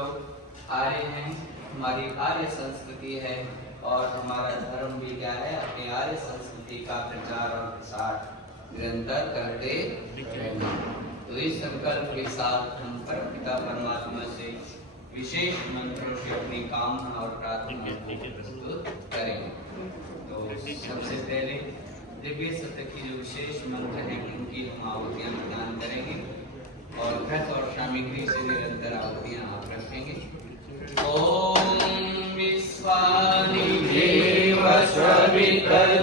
लोग आर्य हैं, हमारी आर्य संस्कृति है और हमारा धर्म भी क्या है, अपनी आर्य संस्कृति का प्रचार और प्रसार निरंतर करते रहना। तो इस संकल्प के साथ हम परमपिता परमात्मा से विशेष मंत्रों से अपनी कामना और प्रार्थना प्रस्तुत करेंगे। तो सबसे पहले दिव्य सत्य की जो विशेष मंत्र हैं उनकी हम आहुतियां प्रदान करेंगे और व्रत और सामग्री से निरंतर आहुतियां आप रखेंगे। ओम विश्वानि देव सवितर्दुरितानि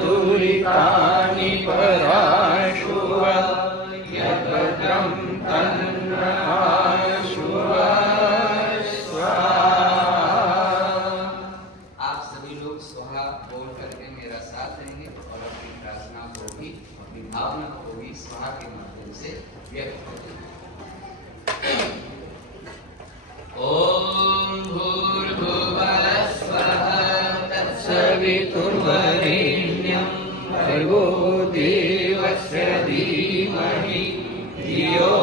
पराशुव यद्भद्रं तन्नःशुव स्वाहा। आप सभी लोग स्वाहा बोल करके मेरा साथ देंगे और अपनी प्रार्थना को भी, अपनी भावना को भी स्वाहा के माध्यम से व्यक्त करेंगे। ओम भूर्भुवः स्वः तत्सवितुर्वरेण्यं भर्गो देवस्य धीमहि धियो